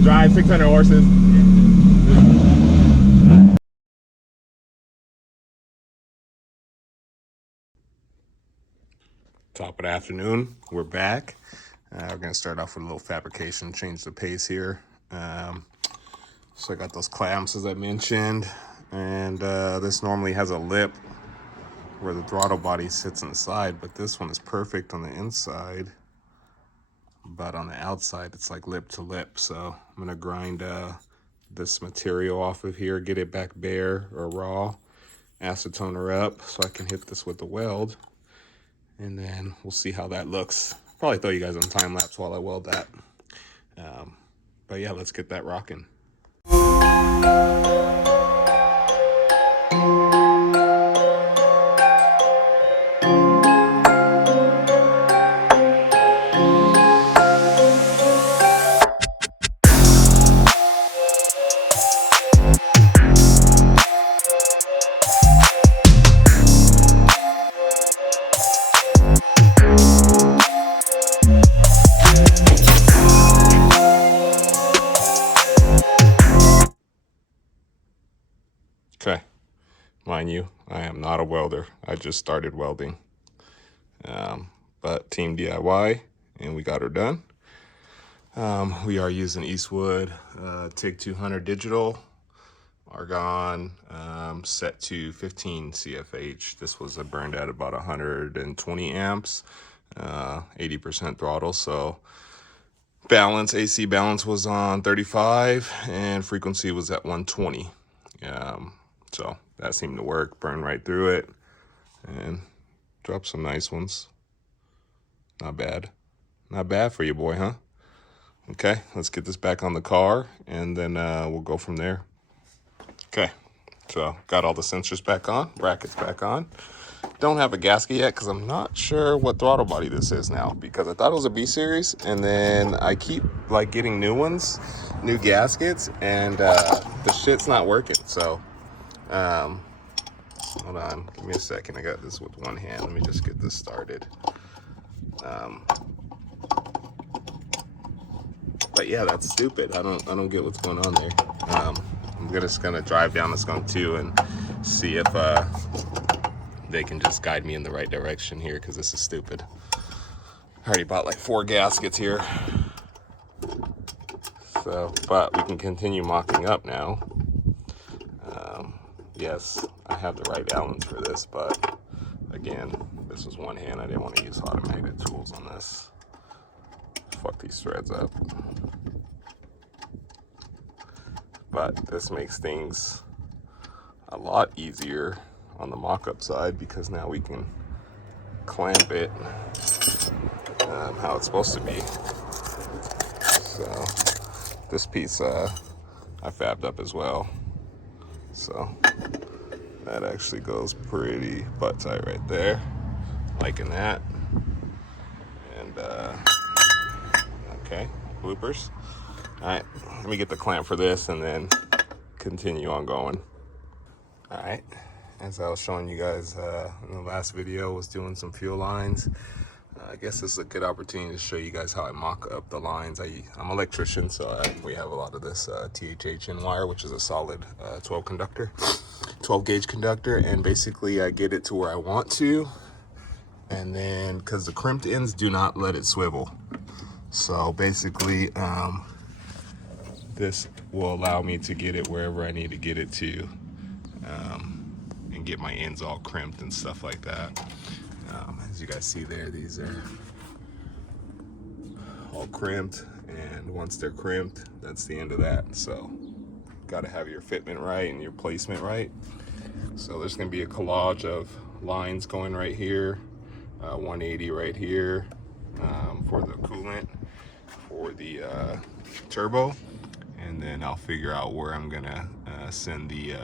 wheel drive, 600 horses. Top of the afternoon, we're back. We're gonna start off with a little fabrication, change the pace here. So I got those clamps as I mentioned, and this normally has a lip where the throttle body sits inside, but this one is perfect on the inside, but on the outside it's like lip to lip. So I'm gonna grind this material off of here, get it back bare or raw, acetone her up so I can hit this with the weld, and then we'll see how that looks. Probably throw you guys on time lapse while I weld that. But yeah, let's get that rocking. Okay, mind you, I am not a welder. I just started welding. But Team DIY, and we got her done. We are using Eastwood TIG 200 digital, argon, set to 15 CFH. This was burned at about 120 amps, 80% throttle. So balance, AC balance was on 35 and frequency was at 120. So that seemed to work, burn right through it and drop some nice ones. Not bad. Not bad for you, boy, huh? Okay, let's get this back on the car and then we'll go from there. Okay, so got all the sensors back on, brackets back on. Don't have a gasket yet because I'm not sure what throttle body this is now, because I thought it was a B series and then I keep like getting new ones, new gaskets, and the shit's not working. So hold on, give me a second. I got this with one hand. Let me just get this started. But yeah, that's stupid. I don't get what's going on there. I'm just gonna drive down this Skunk 2 and see if they can just guide me in the right direction here, because this is stupid. I already bought like 4 gaskets here. So, but we can continue mocking up now. Yes, I have the right Allens for this, but again, this was one hand. I didn't want to use automated tools on this. Fuck these threads up. But this makes things a lot easier on the mock-up side, because now we can clamp it how it's supposed to be. So this piece I fabbed up as well. So that actually goes pretty butt tight right there. Liking that. And okay, bloopers. All right, let me get the clamp for this and then continue on going. All right, as I was showing you guys in the last video, was doing some fuel lines. I guess this is a good opportunity to show you guys how I mock up the lines. I'm an electrician, so we have a lot of this THHN wire, which is a solid 12 gauge conductor, and basically I get it to where I want to, and then because the crimped ends do not let it swivel, so basically this will allow me to get it wherever I need to get it to, and get my ends all crimped and stuff like that. As you guys see there, these are all crimped, and once they're crimped, that's the end of that. So got to have your fitment right and your placement right. So there's going to be a collage of lines going right here, 180 right here for the coolant, for the turbo, and then I'll figure out where I'm gonna send the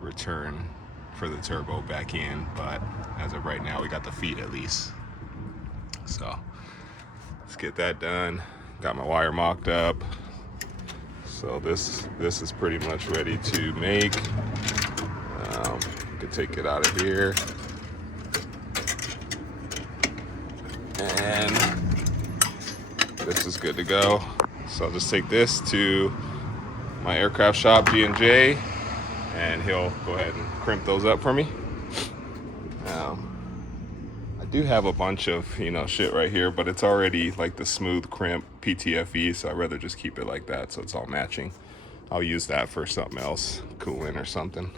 return for the turbo back in. But as of right now, we got the feet at least. So let's get that done. Got my wire mocked up. So this is pretty much ready to make. You can take it out of here. And this is good to go. So I'll just take this to my aircraft shop, G&J, and he'll go ahead and crimp those up for me. I do have a bunch of, shit right here, but it's already like the smooth crimp PTFE, so I'd rather just keep it like that so it's all matching. I'll use that for something else, coolant or something.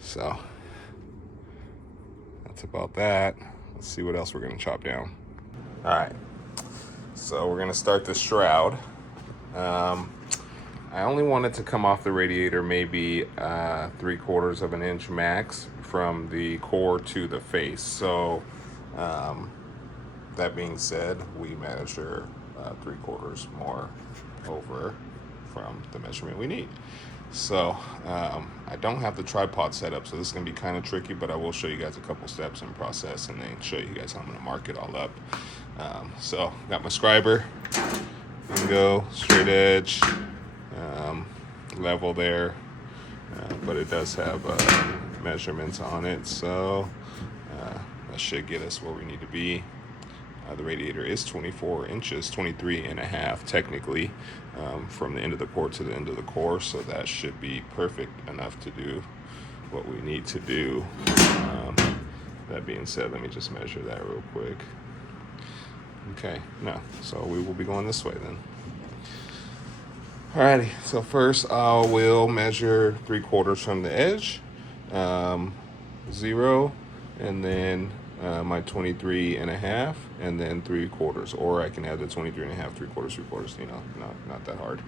So that's about that. Let's see what else we're gonna chop down. All right, so we're gonna start the shroud. I only want it to come off the radiator maybe 3/4 of an inch max from the core to the face. So that being said, we measure 3/4 more over from the measurement we need. So I don't have the tripod set up, so this is going to be kind of tricky, but I will show you guys a couple steps in process and then show you guys how I'm going to mark it all up. So got my scriber, go straight edge, level there, but it does have measurements on it, so that should get us where we need to be. The radiator is 24 inches, 23.5 technically, from the end of the core to the end of the core, so that should be perfect enough to do what we need to do. That being said, let me just measure that real quick. Okay, no, so we will be going this way then. Alrighty, so first I will measure 3/4 from the edge, 0, and then my 23.5, and then 3/4, or I can add the 23.5, 3/4, not that hard.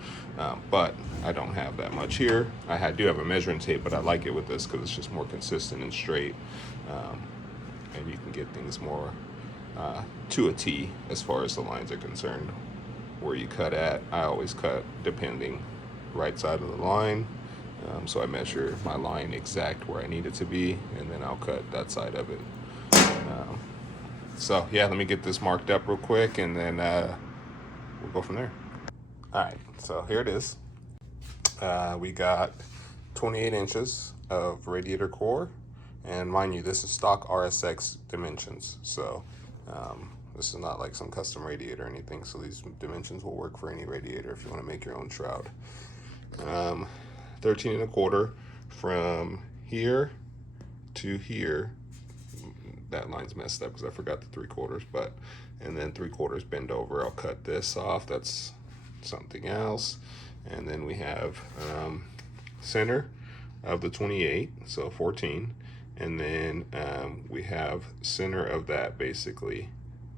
But I don't have that much here. I do have a measuring tape, but I like it with this because it's just more consistent and straight, and you can get things more to a T as far as the lines are concerned. Where you cut at, I always cut depending right side of the line. So I measure my line exact where I need it to be, and then I'll cut that side of it. So yeah, let me get this marked up real quick, and then we'll go from there. All right, so here it is. We got 28 inches of radiator core, and mind you, this is stock RSX dimensions. So this is not like some custom radiator or anything, so these dimensions will work for any radiator if you want to make your own shroud. 13.25 from here to here. That line's messed up because I forgot the 3/4, but, and then 3/4 bend over. I'll cut this off, that's something else. And then we have center of the 28, so 14. And then we have center of that basically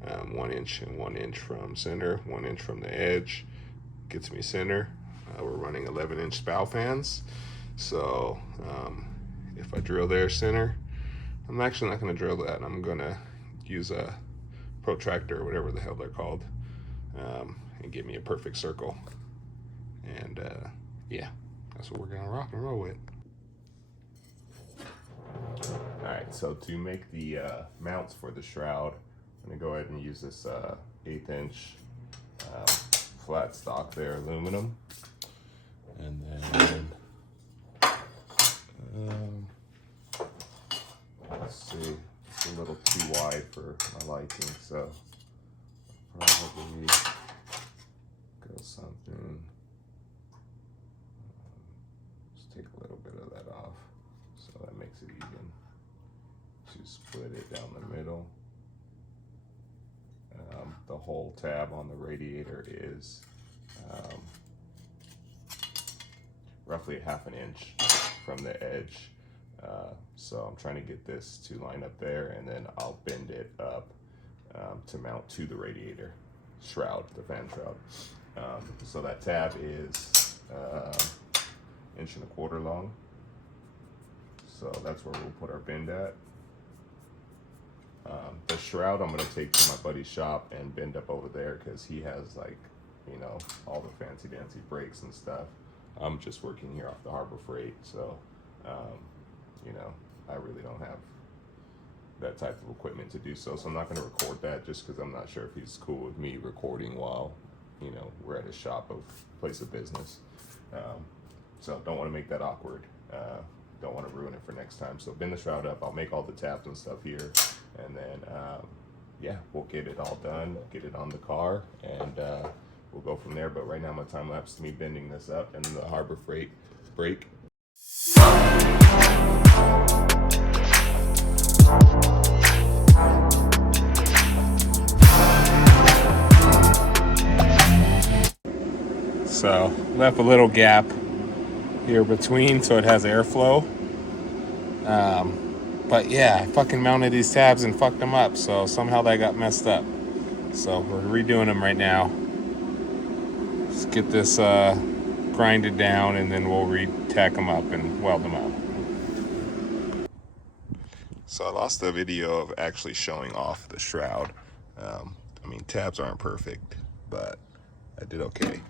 1 inch and 1 inch from center, 1 inch from the edge, gets me center. We're running 11-inch spout fans. So if I drill there center, I'm actually not gonna drill that. I'm gonna use a protractor or whatever the hell they're called, and give me a perfect circle. And yeah, that's what we're gonna rock and roll with. All right, so to make the mounts for the shroud, I'm gonna go ahead and use this 1/8 inch flat stock there, aluminum. And then, let's see, it's a little too wide for my liking, so probably go something, just take a little bit of that off, so that makes it even, to split it down the middle. The whole tab on the radiator is roughly 1/2 inch from the edge. So I'm trying to get this to line up there, and then I'll bend it up to mount to the radiator shroud, the fan shroud. So that tab is 1.25 inches long. So that's where we'll put our bend at. The shroud I'm gonna take to my buddy's shop and bend up over there because he has, like, all the fancy dancy brakes and stuff. I'm just working here off the Harbor Freight, so I really don't have that type of equipment to do so. So I'm not going to record that just because I'm not sure if he's cool with me recording while we're at his shop of place of business. So don't want to make that awkward. Don't want to ruin it for next time. So bend the shroud up. I'll make all the tabs and stuff here, and then yeah, we'll get it all done, get it on the car, and we'll go from there. But right now my time lapse to me bending this up and the Harbor Freight brake. So left a little gap here between so it has airflow. But yeah, I fucking mounted these tabs and fucked them up, so somehow that got messed up. So we're redoing them right now. Let's get this grinded down and then we'll re-tack them up and weld them up. So I lost the video of actually showing off the shroud. I mean, tabs aren't perfect, but I did okay.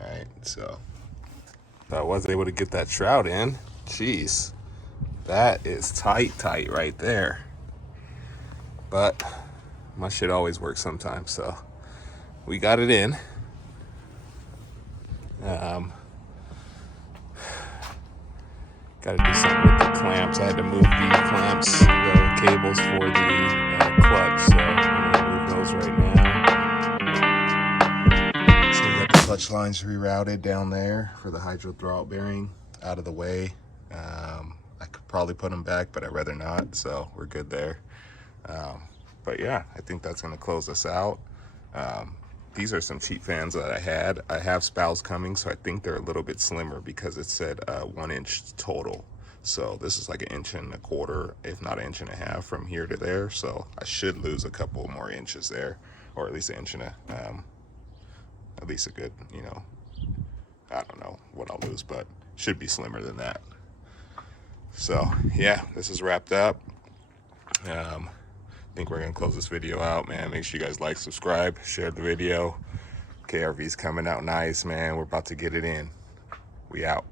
All right, so I was able to get that shroud in. Jeez, that is tight right there. But my shit always works sometimes, so we got it in. Got to do something with the clamps. I had to move the clamps, the cables for the clutch, so I'm gonna move those right now. So we got the clutch lines rerouted down there for the hydro throwout bearing out of the way. I could probably put them back, but I'd rather not, so we're good there. But yeah, I think that's gonna close us out. These are some cheap fans that I had. I have spouts coming, so I think they're a little bit slimmer because it said 1 inch total. So this is like 1.25 inches, if not 1.5 inches from here to there. So I should lose a couple more inches there, or at least 1 inch at least a good, you know, I don't know what I'll lose, but should be slimmer than that. So yeah, this is wrapped up. I think we're gonna close this video out, man. Make sure you guys like, subscribe, share the video. KRV's coming out nice, man. We're about to get it in. We out.